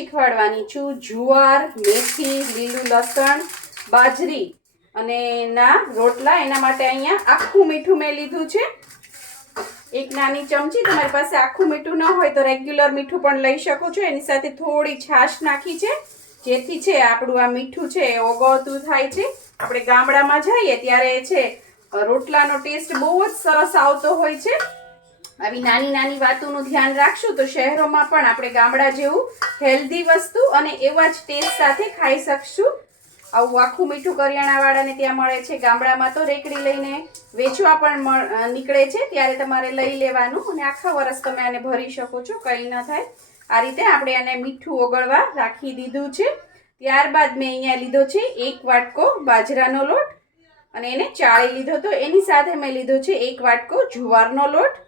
શીખવાડવાની છું જુવાર, મેથી, લીલું લસણ, બાજરી અને ના રોટલા. એના માટે અહીંયા આખું મીઠું મેં લીધું છે, એક નાની ચમચી. તમારી પાસે આખું મીઠું ન હોય તો રેગ્યુલર મીઠું પણ લઈ શકો છો. એની સાથે થોડી છાશ નાખી છે, જેથી છે આપણું આ મીઠું છે એ ઓગળતું થાય છે. આપણે ગામડામાં જઈએ ત્યારે છે રોટલાનો ટેસ્ટ બહુ જ સરસ આવતો હોય છે. આવી નાની નાની વાતોનું ધ્યાન રાખશું તો શહેરોમાં પણ આપણે ગામડા જેવું હેલ્ધી વસ્તુ અને એવા જ ટેસ્ટ સાથે ખાઈ શકશું. આવું આખું મીઠું કરિયાણાવાળાને ત્યાં મળે છે. ગામડામાં તો રેકડી લઈને વેચવા પણ નીકળે છે, ત્યારે તમારે લઈ લેવાનું અને આખા વર્ષ તમે આને ભરી શકો છો, કંઈ ન થાય. આ રીતે આપણે આને મીઠું ઓગળવા રાખી દીધું છે. ત્યારબાદ મેં અહીંયા લીધો છે 1 વાટકો બાજરાનો લોટ અને એને ચાળી લીધો. તો એની સાથે મેં લીધો છે 1 વાટકો જુવારનો લોટ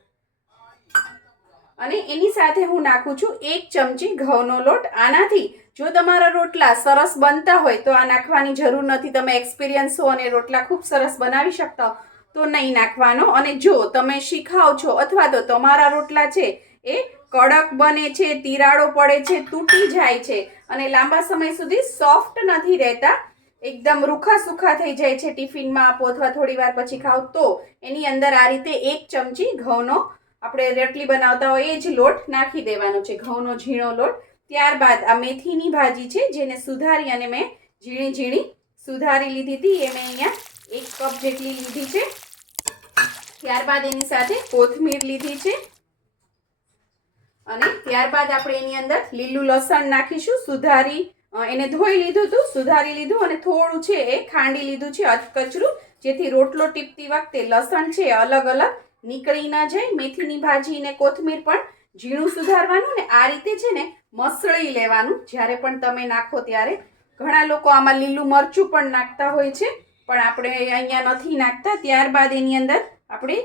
અને એની સાથે હું નાખું છું 1 ચમચી ઘઉંનો લોટ. આનાથી જો તમારા રોટલા સરસ બનતા હોય તો આ નાખવાની જરૂર નથી. તમે એક્સપિરિયન્સ હો અને રોટલા ખૂબ સરસ બનાવી શકતા હો તો નહીં નાખવાનો. અને જો તમે શીખાવ છો અથવા તો તમારા રોટલા છે એ કડક બને છે, તિરાડો પડે છે, તૂટી જાય છે અને લાંબા સમય સુધી સોફ્ટ નથી રહેતા, એકદમ રૂખા સુખા થઈ જાય છે, ટિફિનમાં આપો અથવા થોડી વાર પછી ખાવ, તો એની અંદર આ રીતે 1 ચમચી ઘઉંનો આપણે રોટલી બનાવતા હોય એ જ લોટ નાખી દેવાનો છે, ઘઉંનો ઝીણો લોટ. ત્યારબાદ આ મેથીની ભાજી છે જેને સુધારી અને મેં ઝીણી ઝીણી સુધારી લીધી હતી, એ મેં અહીંયા 1 કપ જેટલી લીધી છે. ત્યારબાદ એની સાથે કોથમીર લીધી છે અને ત્યારબાદ આપણે એની અંદર લીલું લસણ નાખીશું. સુધારી એને ધોઈ લીધું હતું, સુધારી લીધું અને થોડું છે એ ખાંડી લીધું છે અધકચરું, જેથી રોટલો ટીપતી વખતે લસણ છે અલગ અલગ નીકળી ના જાય. મેથીની ભાજી ને કોથમીર પણ ઝીણું સુધારવાનું ને આ રીતે છે ને મસળી લેવાનું જ્યારે પણ તમે નાખો ત્યારે. ઘણા લોકો આમાં લીલું મરચું પણ નાખતા હોય છે, પણ આપણે અહીંયા નથી નાખતા. ત્યારબાદ એની અંદર આપણે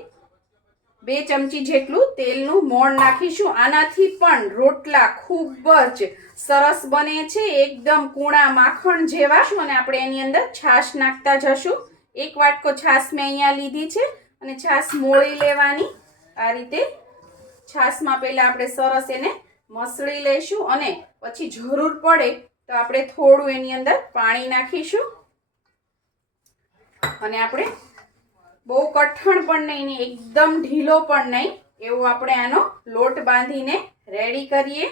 2 ચમચી જેટલું તેલનું મોણ નાખીશું. આનાથી પણ રોટલા ખૂબ જ સરસ બને છે, એકદમ કૂણા માખણ જેવા. અને આપણે એની અંદર છાશ નાખતા જશું. 1 વાટકો છાશ મેં અહીંયા લીધી છે અને છાશ મોળી લેવાની. આ રીતે છાશમાં પહેલા આપણે સરસ એને મસળી લઈશું અને પછી જરૂર પડે તો આપણે થોડું એની અંદર પાણી નાખીશું અને આપણે બહુ કઠણ પણ નહીં, એકદમ ઢીલો પણ નહીં, એવું આપણે આનો લોટ બાંધીને રેડી કરીએ.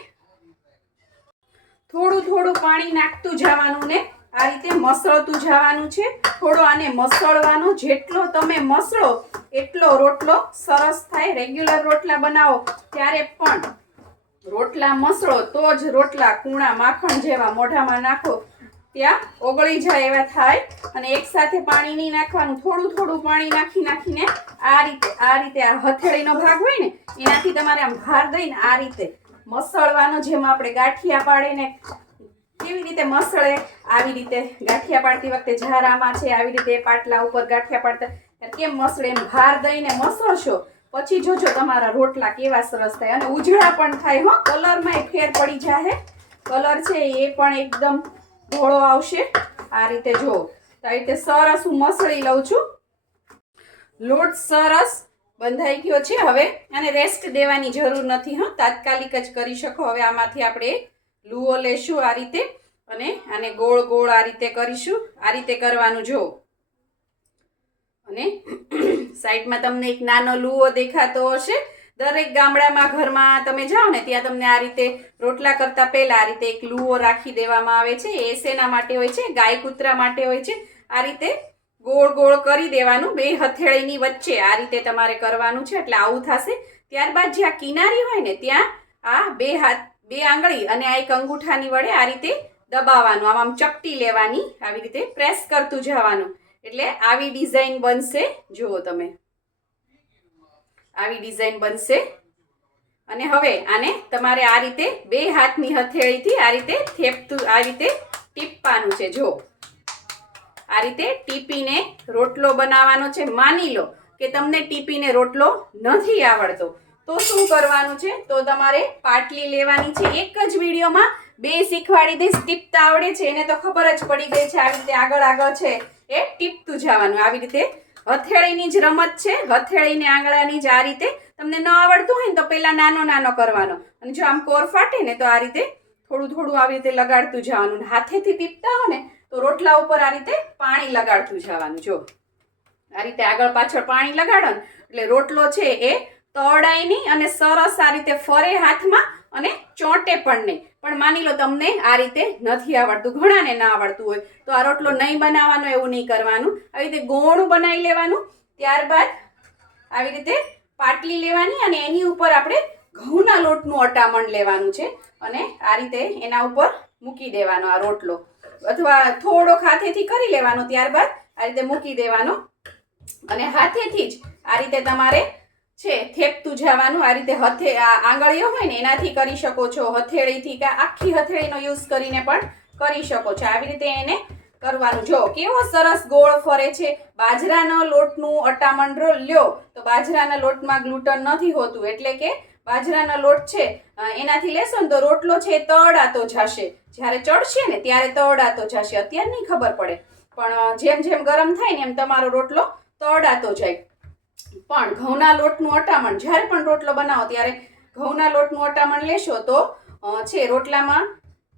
થોડું થોડું પાણી નાખતું જવાનું ને આ રીતે મસળતું જવાનું છે. થોડો આને મસળવાનો, જેટલો તમે મસળો એટલો રોટલો સરસ થાય. રેગ્યુલર રોટલા બનાવો ત્યારે પણ રોટલા મસળો તો જ રોટલા કૂણા માખણ જેવા મોઢામાં નાખો ત્યાં ઓગળી જાય એવા થાય. અને એક સાથે પાણી નહીં નાખવાનું, થોડું થોડું પાણી નાખીને આ રીતે આ હથેળીનો ભાગ હોય ને એનાથી તમારે આમ ભાર દઈને આ રીતે મસળવાનો. જેમાં આપણે ગાંઠિયા પાડીને કેવી રીતે મસળે આવી રીતે ગાંઠિયા પાડતી વખતે ઝારામાં છે આવી રીતે પાટલા ઉપર ગાંઠિયા પાડતા કેમ મસળે એમ ભાર દઈને મસળશો, પછી જોજો તમારા રોટલા કેવા સરસ થાય અને ઉજળા પણ થાય. હો, કલરમાં ફેર પડી જાય, કલર છે એ પણ એકદમ ધોળો આવશે. આ રીતે જો તો આ રીતે સરસ હું મસળી લઉં છું. લોટ સરસ બંધાઈ ગયો છે. હવે આને રેસ્ટ દેવાની જરૂર નથી, હા, તાત્કાલિક જ કરી શકો. હવે આમાંથી આપણે લુઓ લેશું આ રીતે અને આને ગોળ ગોળ આ રીતે કરીશું. આ રીતે કરવાનું જો. અને સાઈડમાં તમને એક નાનો લુઓ દેખાતો હશે. દરેક ગામડામાં ઘરમાં તમે જાઓ ને ત્યાં તમને આ રીતે રોટલા કરતા પહેલા આ રીતે એક લુઓ રાખી દેવામાં આવે છે. એ શેના માટે હોય છે? ગાય કૂતરા માટે હોય છે. આ રીતે ગોળ ગોળ કરી દેવાનું 2 હથેળીની વચ્ચે આ રીતે તમારે કરવાનું છે, એટલે આવું થશે. ત્યારબાદ જ્યાં કિનારી હોય ને ત્યાં આ 2 આંગળી અને આ એક અંગૂઠાની વડે આ રીતે દબાવવાનું, આમ ચપટી લેવાની, આવી રીતે પ્રેસ કરતું જવાનું, એટલે આવી ડિઝાઇન બનશે. જુઓ તમે, આવી ડિઝાઇન બનશે. અને હવે આને તમારે આ રીતે 2 હાથની હથેળીથી આ રીતે થેપતું આ રીતે ટીપવાનું છે. જો આ રીતે ટીપીને રોટલો બનાવવાનો છે. માની લો કે તમને ટીપીને રોટલો નથી આવડતો તો શું કરવાનું છે? તો તમારે પાટલી લેવાની છે. એક જ વિડીયોમાં 2 શીખવાડી દઈશ. ટીપતા આવડે છે એને તો ખબર જ પડી ગઈ છે. આવી રીતે આગળ છે એ ટીપતું જવાનું. આવી રીતે હથેળીની જ રમત છે, હથેળીને આંગળાની જ. આ રીતે તમને ન આવડતું હોય ને તો પહેલા નાનો કરવાનો અને જો આમ કોર ફાટે ને તો આ રીતે થોડું થોડું આવી રીતે લગાડતું જવાનું. હાથેથી ટીપતા હો ને તો રોટલા ઉપર આ રીતે પાણી લગાડતું જવાનું. જો આ રીતે આગળ પાછળ પાણી લગાડો ને એટલે રોટલો છે એ તળાય નહીં અને સરસ આ રીતે ફરે હાથમાં અને ચોંટે પણ નહીં. પણ માની લો તમને આ રીતે નથી આવડતું, ઘણાને ના આવડતું હોય તો આ રોટલો નહીં બનાવવાનો, એવું નહીં કરવાનું. આવી રીતે ગોળું બનાવી લેવાનું. ત્યારબાદ આવી રીતે પાટલી લેવાની અને એની ઉપર આપણે ઘઉંના લોટનું અટામણ લેવાનું છે અને આ રીતે એના ઉપર મૂકી દેવાનો આ રોટલો, અથવા થોડોક હાથેથી કરી લેવાનો. ત્યારબાદ આ રીતે મૂકી દેવાનો અને હાથેથી જ આ રીતે તમારે છે થેપતું જવાનું. આ રીતે આંગળીઓ હોય ને એનાથી કરી શકો છો, હથેળીથી કે આખી હથેળીનો યુઝ કરીને પણ કરી શકો છો. આવી રીતે એને કરવાનું. જો કેવો સરસ ગોળ ફરે છે. બાજરાના લોટનું અટામણ લ્યો તો બાજરાના લોટમાં ગ્લુટન નથી હોતું, એટલે કે બાજરાના લોટ છે એનાથી લેશો ને તો રોટલો છે તળાતો જશે. જ્યારે ચડશે ને ત્યારે તળાતો જશે. અત્યારે નહીં ખબર પડે, પણ જેમ જેમ ગરમ થાય ને એમ તમારો રોટલો તળાતો જાય. પણ ઘઉંના લોટનું અટામણ જ્યારે પણ રોટલો બનાવો ત્યારે ઘઉંના લોટનું અટામણ લેશો તો છે રોટલામાં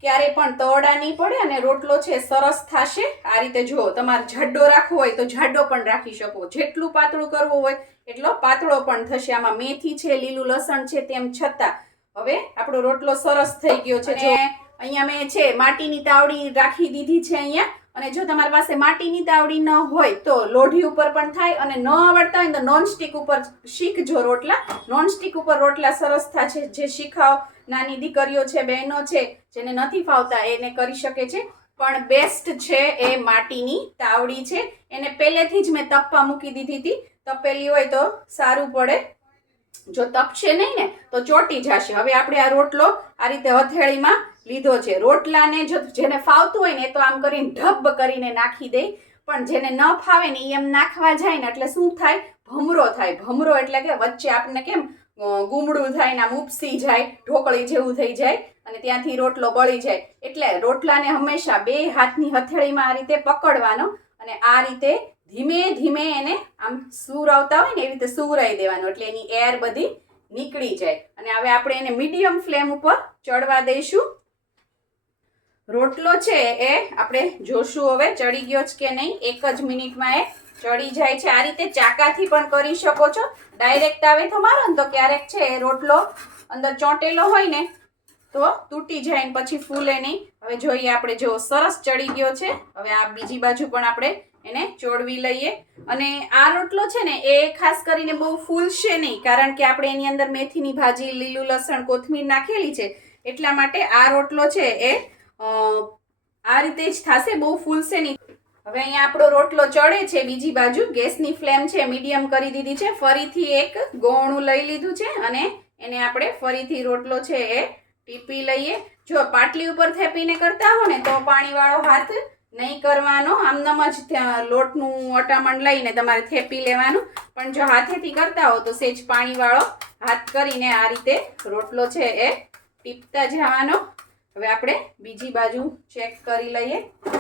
ક્યારેય પણ તળા નહીં પડે અને રોટલો છે સરસ થશે. આ રીતે જો તમારે જાડો રાખવો હોય તો જાડો પણ રાખી શકો, જેટલું પાતળું કરવું હોય એટલો પાતળો પણ થશે. આમાં મેથી છે, લીલું લસણ છે, તેમ છતાં હવે આપણો રોટલો સરસ થઈ ગયો છે. જો અહીંયા મેં છે માટીની તાવડી રાખી દીધી છે અહીંયા, અને જો તમારી પાસે માટીની તાવડી ન હોય તો લોઢી ઉપર પણ થાય, અને ન આવડતા હોય તો નોનસ્ટિક ઉપર શીખજો રોટલા. નોનસ્ટિક ઉપર રોટલા સરસ થશે. જે શીખાવ નાની દીકરીઓ છે, બહેનો છે, જેને નથી ફાવતા એને કરી શકે છે. પણ બેસ્ટ છે એ માટીની તાવડી છે. એને પહેલેથી જ મેં તપવા મૂકી દીધી હતી. તપેલી હોય તો સારું પડે. જો તપશે નહીં ને તો ચોટી જશે. હવે આપણે આ રોટલો આ રીતે હથેળીમાં લીધો છે. રોટલાને જો જેને ફાવતું હોય ને તો આમ કરીને ઢબ કરીને નાખી દે, પણ જેને ન ફાવે ને એમ નાખવા જાય ને એટલે શું થાય? ભમરો થાય. ભમરો એટલે કે વચ્ચે આપણને કેમ ગુમડું થાય ને આમ ઉપસી જાય, ઢોકળી જેવું થઈ જાય અને ત્યાંથી રોટલો બળી જાય. એટલે રોટલાને હંમેશા બે હાથની હથેળીમાં આ રીતે પકડવાનો અને આ રીતે ધીમે ધીમે એને આમ સુરાવતા હોય ને એવી રીતે સુરાઈ દેવાનું, એટલે એની એર બધી નીકળી જાય. અને હવે આપણે એને મીડિયમ ફ્લેમ ઉપર ચડવા દઈશું. રોટલો છે એ આપણે જોશું હવે ચડી ગયો છે કે નહીં. 1 જ મિનિટમાં એ ચડી જાય છે. આ રીતે ચાકાથી પણ કરી શકો છો. ડાયરેક્ટ આવે તો મારો ને તો ક્યારેક છે રોટલો અંદર ચોંટેલો હોય ને તો તૂટી જાય ને પછી ફૂલે નહીં. હવે જોઈએ આપણે, જો સરસ ચડી ગયો છે. હવે આ બીજી બાજુ પણ આપણે એને ચોળવી લઈએ. અને આ રોટલો છે ને એ ખાસ કરીને બહુ ફૂલશે નહીં, કારણ કે આપણે એની અંદર મેથીની ભાજી, લીલું લસણ, કોથમીર નાખેલી છે. એટલા માટે આ રોટલો છે એ આ રીતે જ થશે, બહુ ફૂલશે નહીં. હવે અહીંયા આપણો રોટલો ચડે છે. બીજી બાજુ ગેસની ફ્લેમ છે મીડિયમ કરી દીધી છે. ફરીથી એક ગોળું લઈ લીધું છે અને એને આપણે ફરીથી રોટલો છે એ ટીપી લઈએ. જો પાટલી ઉપર થેપીને કરતા હો ને તો પાણીવાળો હાથ નહીં કરવાનો. આમનામ જ લોટનું અટામણ લઈને તમારે થેપી લેવાનું. પણ જો હાથેથી કરતા હો તો સેજ પાણીવાળો હાથ કરીને આ રીતે રોટલો છે એ ટીપતા જવાનો. હવે આપણે બીજી બાજુ ચેક કરી લઈએ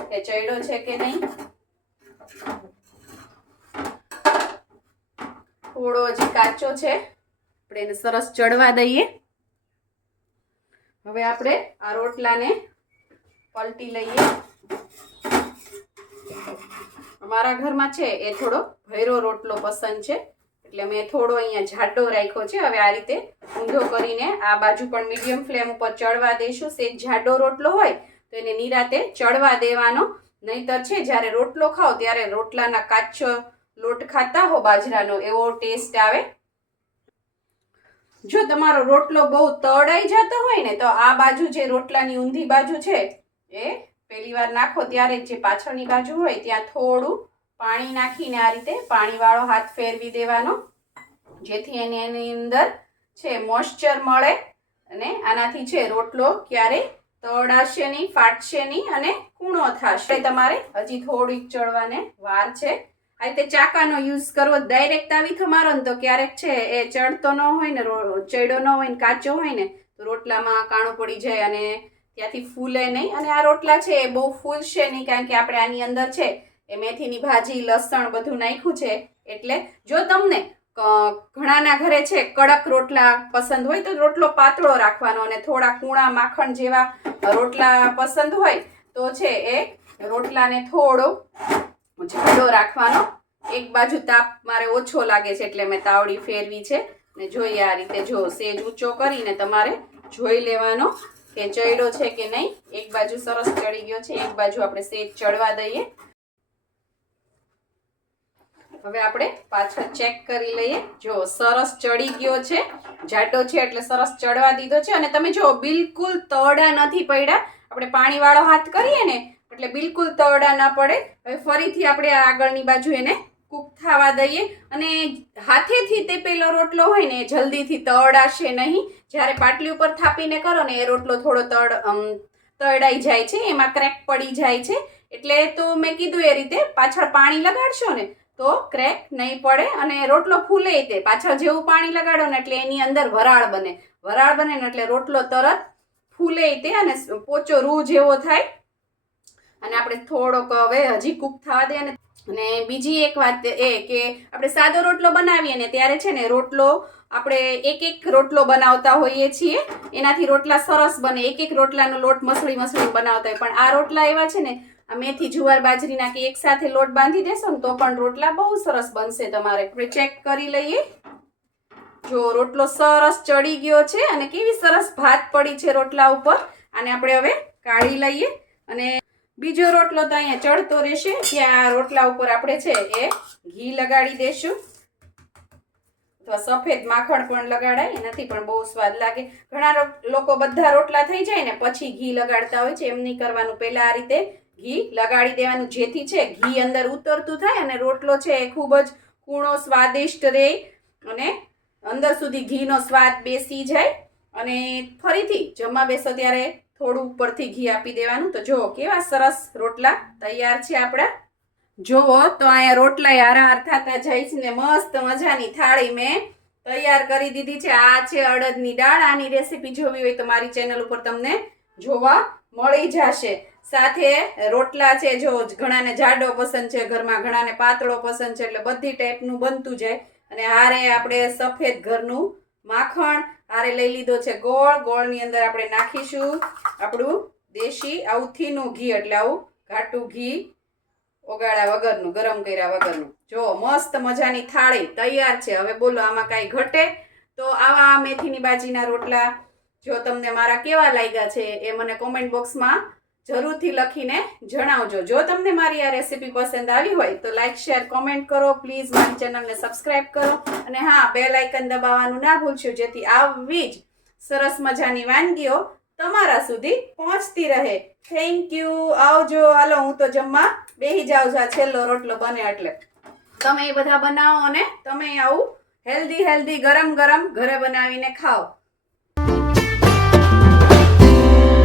કે ચડ્યો છે કે નહીં. થોડો હજી કાચો છે, આપણે એને સરસ ચડવા દઈએ. હવે આપણે આ રોટલાને પલટી લઈએ. અમારા ઘરમાં છે એ થોડો ભૈરો રોટલો પસંદ છે, એટલે મેં થોડો અહીંયા જાડો રાખ્યો છે. હવે આ રીતે ઊંધો કરીને આ બાજુ પણ મીડિયમ ફ્લેમ ઉપર ચડવા દઈશું. સેજ જાડો રોટલો હોય તો એને નિરાતે ચડવા દેવાનો, નહીતર છે જ્યારે રોટલો ખાઓ ત્યારે રોટલાના કાચો લોટ ખાતા હો બાજરાનો એવો ટેસ્ટ આવે. જો તમારો રોટલો બહુ તળાઈ જતો હોય ને તો આ બાજુ જે રોટલાની ઊંધી બાજુ છે એ પહેલી વાર નાખો ત્યારે જે પાછળની બાજુ હોય ત્યાં થોડું પાણી નાખીને આ રીતે પાણીવાળો હાથ ફેરવી દેવાનો, જેથી એને એની અંદર છે મોઇશ્ચર મળે અને આનાથી છે રોટલો ક્યારેય તળાશે નહીં, ફાટશે નહીં અને કૂણો થશે. તમારે હજી થોડીક ચડવાને વાર છે. આ રીતે ચાકાનો યુઝ કરવો. ડાયરેક્ટ તાવીથો મારો ને તો ક્યારેક છે એ ચડતો ન હોય ને, ચડ્યો ન હોય ને કાચો હોય ને તો રોટલામાં કાણું પડી જાય અને ત્યાંથી ફૂલે નહીં. અને આ રોટલા છે એ બહુ ફૂલશે નહીં, કારણ કે આપણે આની અંદર છે એ મેથીની ભાજી, લસણ બધું નાખ્યું છે. એટલે જો તમને ઘણાના ઘરે છે કડક રોટલા પસંદ હોય તો રોટલો પાતળો રાખવાનો, અને થોડા કૂણા માખણ જેવા રોટલા પસંદ હોય તો છે એ રોટલાને થોડો જાડો રાખવાનો. એક બાજુ તાપ મારે ઓછો લાગે છે એટલે મેં તાવડી ફેરવી છે. ને જોઈએ આ રીતે જો સેજ ઊંચો કરીને તમારે જોઈ લેવાનો કે ચડ્યો છે કે નહીં. એક બાજુ સરસ ચડી ગયો છે, એક બાજુ આપણે સેજ ચડવા દઈએ. હવે આપણે પાછળ ચેક કરી લઈએ. જો સરસ ચડી ગયો છે, જાડો છે એટલે સરસ ચડવા દીધો છે. અને તમે જો બિલકુલ તળડા નથી પડ્યા. આપણે પાણીવાળો હાથ કરીએ ને એટલે બિલકુલ તળડા ના પડે. હવે ફરીથી આપણે આગળની બાજુ એને કૂક થવા દઈએ. અને હાથેથી તે પેલો રોટલો હોય ને જલ્દીથી તળાશે નહીં. જ્યારે પાટલી ઉપર થાપીને કરો ને એ રોટલો થોડો તળાઈ જાય છે, એમાં ક્રેક પડી જાય છે. એટલે તો મેં કીધું એ રીતે પાછળ પાણી લગાડશો ને તો ક્રેક નહીં પડે અને રોટલો ફૂલે. તે પાછળ જેવું પાણી લગાડો ને એટલે એની અંદર વરાળ બને. વરાળ બને ને એટલે રોટલો તરત ફૂલે તે અને પોચો રૂ જેવો થાય. અને આપણે થોડોક હવે હજી કૂક થવા દે. અને બીજી એક વાત એ કે આપણે સાદો રોટલો બનાવીએ ને ત્યારે છે ને રોટલો આપણે એક રોટલો બનાવતા હોઈએ છીએ, એનાથી રોટલા સરસ બને. એક રોટલાનો લોટ મસળી બનાવતા હોય, પણ આ રોટલા એવા છે ને આ મેથી જુવાર બાજરીના કે એક સાથે લોટ બાંધી દેશો ને તો પણ રોટલા બહુ સરસ બનશે. તમારે આપણે ચેક કરી લઈએ. જો રોટલો સરસ ચડી ગયો છે અને કેવી સરસ ભાત પડી છે રોટલા ઉપર. આને આપણે હવે કાઢી લઈએ. અને બીજો રોટલો તો અહીંયા ચડતો રહેશે, ત્યાં રોટલા ઉપર આપણે છે એ ઘી લગાડી દેશું. અથવા સફેદ માખણ પણ લગાડાય, એનાથી પણ બહુ સ્વાદ લાગે. ઘણા લોકો બધા રોટલા થઈ જાય ને પછી ઘી લગાડતા હોય છે. એમ નહીં કરવાનું, પહેલા આ રીતે ઘી લગાડી દેવાનું, જેથી છે ઘી અંદર ઉતરતું થાય અને રોટલો છે એ ખૂબ જ કૂણો સ્વાદિષ્ટ રહે અને અંદર સુધી ઘીનો સ્વાદ બેસી જાય. અને ફરીથી જમવા બેસો ત્યારે થોડું ઉપરથી ઘી આપી દેવાનું. તો જુઓ કેવા સરસ રોટલા તૈયાર છે આપણા. જુઓ તો અહીંયા રોટલા હાર થતા જાય છે ને મસ્ત મજાની થાળી મેં તૈયાર કરી દીધી છે. આ છે અડદની દાળ. આની રેસીપી જોવી હોય તો મારી ચેનલ ઉપર તમને જોવા મળી જશે. સાથે રોટલા છે, જો ઘણાને જાડો પસંદ છે ઘરમાં, ઘણાને પાતળો પસંદ છે, એટલે બધી ટાઈપનું બનતું જાય. અને હારે આપણે સફેદ ઘરનું માખણ, હારે લઈ લીધો છે ગોળ. ગોળની અંદર આપણે નાખીશું આપણું દેશી આવું થીનું ઘી, એટલે આવું ઘાટું ઘી ઓગાળ્યા વગરનું, ગરમ કર્યા વગરનું. જો મસ્ત મજાની થાળી તૈયાર છે. હવે બોલો આમાં કાંઈ ઘટે? તો આવા મેથીની ભાજીના રોટલા જો તમને મારા કેવા લાગ્યા છે એ મને કોમેન્ટ બોક્સમાં જરૂરથી લખીને જણાવજો. જો તમને મારી આ રેસીપી પસંદ આવી હોય તો લાઈક, શેર, કોમેન્ટ કરો. પ્લીઝ મારી ચેનલને સબસ્ક્રાઈબ કરો. અને હા, બેલ આઇકન દબાવવાનું ના ભૂલશો, જેથી આવી જ સરસ મજાની વાનગીઓ તમારા સુધી પહોંચતી રહે. Thank you. આવજો. હાલો હું તો જમવા બેસી જાઉં છું. આ છેલ્લો રોટલો બને એટલે તમે એ બધા બનાવો અને તમે આવું હેલ્ધી ગરમ ઘરે બનાવીને ખાઓ.